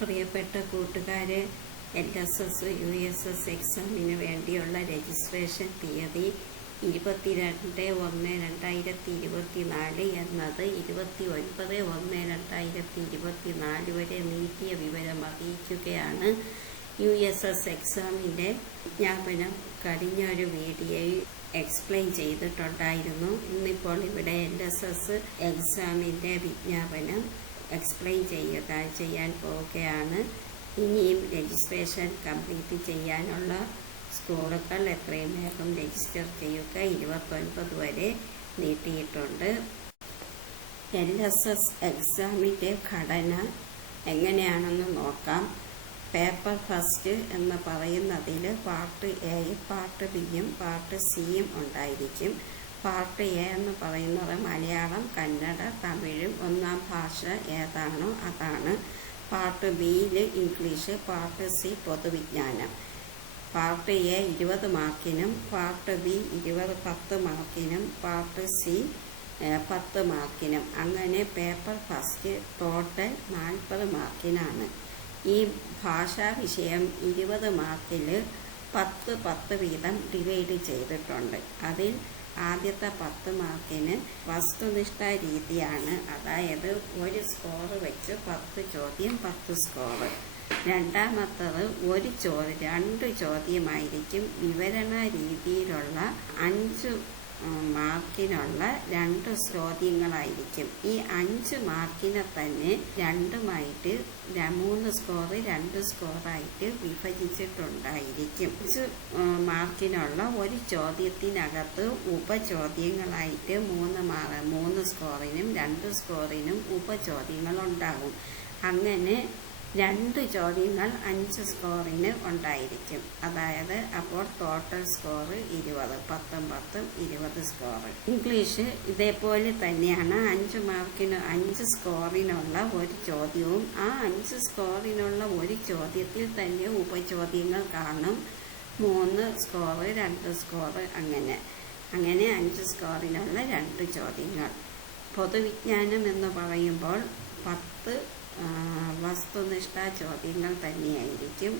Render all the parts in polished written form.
പ്രിയപ്പെട്ട കൂട്ടുകാരെ, LSS USS എക്സാമിന് വേണ്ടിയുള്ള രജിസ്ട്രേഷൻ തീയതി 22/1/2024 എന്നത് 29/1/2024 വരെ നീട്ടിയ വിവരം അറിയിക്കുകയാണ്. USS എക്സാമിൻ്റെ വിജ്ഞാപനം കഴിഞ്ഞൊരു വീഡിയോയിൽ എക്സ്പ്ലെയിൻ ചെയ്തിട്ടുണ്ടായിരുന്നു. ഇന്നിപ്പോൾ ഇവിടെ LSS എക്സാമിൻ്റെ വിജ്ഞാപനം എക്സ്പ്ലെയിൻ ചെയ്യാൻ പോവുകയാണ്. ഇനിയും രജിസ്ട്രേഷൻ കംപ്ലീറ്റ് ചെയ്യാനുള്ള സ്കൂളുകൾ എത്രയും വേഗം രജിസ്റ്റർ ചെയ്യുക. 29 വരെ നീട്ടിയിട്ടുണ്ട്. LSS എക്സാമിൻ്റെ ഘടന എങ്ങനെയാണെന്ന് നോക്കാം. പേപ്പർ ഫസ്റ്റ് എന്ന് പറയുന്നതിൽ പാർട്ട് എയും പാർട്ട് ബിയും പാർട്ട് സിയും ഉണ്ടായിരിക്കും. പാർട്ട് എ എന്ന് പറയുന്നത് മലയാളം, കന്നഡ, തമിഴും ഒന്നാം ഭാഷ ഏതാണോ അതാണ്. പാർട്ട് ബിയിൽ ഇംഗ്ലീഷ്, പാർട്ട് സി പൊതുവിജ്ഞാനം. പാർട്ട് എ 20 മാർക്കിനും പാർട്ട് ബി 10 മാർക്കിനും പാർട്ട് സി 10 മാർക്കിനും. അങ്ങനെ പേപ്പർ ഫസ്റ്റ് ടോട്ടൽ 40 മാർക്കിനാണ്. ഈ ഭാഷാ വിഷയം 20 മാർക്കിൽ 10 വീതം ഡിവൈഡ് ചെയ്തിട്ടുണ്ട്. അതിൽ ആദ്യത്തെ 10 മാർക്കിന് വസ്തുനിഷ്ഠ രീതിയാണ്. അതായത് ഒരു സ്കോർ വെച്ച് 10 ചോദ്യം 10 സ്കോർ. രണ്ടാമത്തത് 2 ചോദ്യമായിരിക്കും. വിവരണ രീതിയിലുള്ള 5 മാർക്കിനുള്ള 2 ചോദ്യങ്ങളായിരിക്കും. ഈ 5 മാർക്കിനെ തന്നെ 2 സ്കോർ 2 സ്കോറായിട്ട് വിഭജിച്ചിട്ടുണ്ടായിരിക്കും. 5 മാർക്കിനുള്ള ഒരു ചോദ്യത്തിനകത്ത് ഉപചോദ്യങ്ങളായിട്ട് 3 സ്കോറിനും 2 സ്കോറിനും ഉപചോദ്യങ്ങൾ ഉണ്ടാകും. അങ്ങനെ 2 ചോദ്യങ്ങൾ 5 സ്കോറിന് ഉണ്ടായിരിക്കും. അതായത് അപ്പോൾ ടോട്ടൽ സ്കോർ 20, 10 20 സ്കോർ. ഇംഗ്ലീഷ് ഇതേപോലെ തന്നെയാണ്. 5 മാർക്കിന് 5 സ്കോറിനുള്ള ഒരു ചോദ്യവും ആ 5 സ്കോറിനുള്ള ഒരു ചോദ്യത്തിൽ തന്നെ ഉപചോദ്യങ്ങൾ കാണും. 3 സ്കോർ 2 സ്കോർ അങ്ങനെ 5 സ്കോറിനുള്ള 2 ചോദ്യങ്ങൾ. പൊതുവിജ്ഞാനം എന്ന് പറയുമ്പോൾ 10 വസ്തുനിഷ്ഠ ചോദ്യങ്ങൾ തന്നെയായിരിക്കും.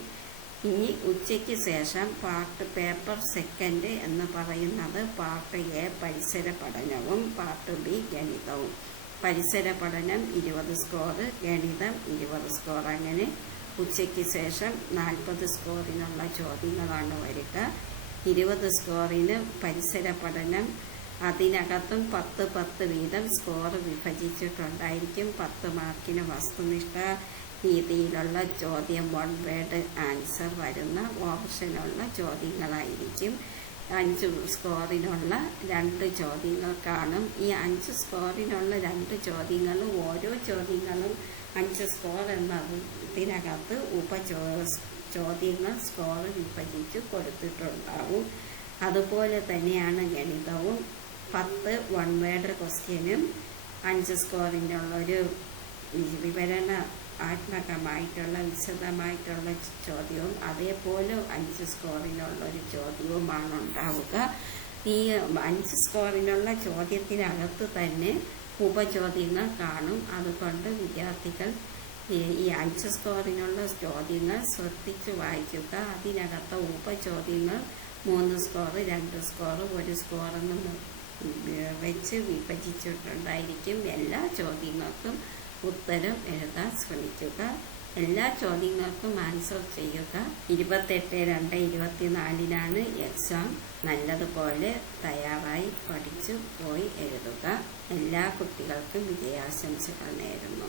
ഇനി ഉച്ചയ്ക്ക് ശേഷം പേപ്പർ സെക്കൻഡ് എന്ന് പറയുന്നത് പാർട്ട് എ പരിസര പഠനവും പാർട്ട് ബി ഗണിതവും. പരിസര പഠനം 20 സ്കോർ, ഗണിതം 20 സ്കോർ. അങ്ങനെ ഉച്ചയ്ക്ക് ശേഷം 40 സ്കോറിനുള്ള ചോദ്യങ്ങളാണ് വരിക. 20 സ്കോറിന് പരിസര പഠനം. അതിനകത്തും 10 വീതം സ്കോർ വിഭജിച്ചിട്ടുണ്ടായിരിക്കും. 10 മാർക്കിന് വസ്തുനിഷ്ഠ രീതിയിലുള്ള ചോദ്യം, 1 വേർഡ് ആൻസർ വരുന്ന ഓപ്ഷനുള്ള ചോദ്യങ്ങളായിരിക്കും. 5 സ്കോറിനുള്ള 2 ചോദ്യങ്ങൾ കാണും. ഈ 5 സ്കോറിനുള്ള 2 ചോദ്യങ്ങൾ ഓരോ ചോദ്യങ്ങളും 5 സ്കോർ എന്നതിനകത്ത് ചോദ്യങ്ങൾ സ്കോർ വിഭജിച്ച് കൊടുത്തിട്ടുണ്ടാവും. അതുപോലെ തന്നെയാണ് ഗണിതവും. 10 1 വേർഡ് ക്വസ്റ്റ്യനും 5 സ്കോറിനുള്ളൊരു വിവരണാത്മകമായിട്ടുള്ള വിശദമായിട്ടുള്ള ചോദ്യവും അതേപോലെ 5 സ്കോറിനുള്ളൊരു ചോദ്യവുമാണ് ഉണ്ടാവുക. ഈ 5 സ്കോറിനുള്ള ചോദ്യത്തിനകത്ത് തന്നെ ഉപചോദ്യങ്ങൾ കാണും. അതുകൊണ്ട് വിദ്യാർത്ഥികൾ ഈ 5 സ്കോറിനുള്ള ചോദ്യങ്ങൾ ശ്രദ്ധിച്ച് വായിക്കുക. അതിനകത്ത് ഉപചോദ്യങ്ങൾ 3 സ്കോർ 2 സ്കോർ 1 സ്കോർ എന്ന് വെച്ച് വിഭജിച്ചിട്ടുണ്ടായിരിക്കും. എല്ലാ ചോദ്യങ്ങൾക്കും ഉത്തരം എഴുതാൻ ശ്രമിക്കുക. എല്ലാ ചോദ്യങ്ങൾക്കും ആൻസർ ചെയ്യുക. 28/2/24 എക്സാം. നല്ലതുപോലെ തയ്യാറായി പഠിച്ചു പോയി എഴുതുക. എല്ലാ കുട്ടികൾക്കും വിജയാശംസകൾ നേരുന്നു.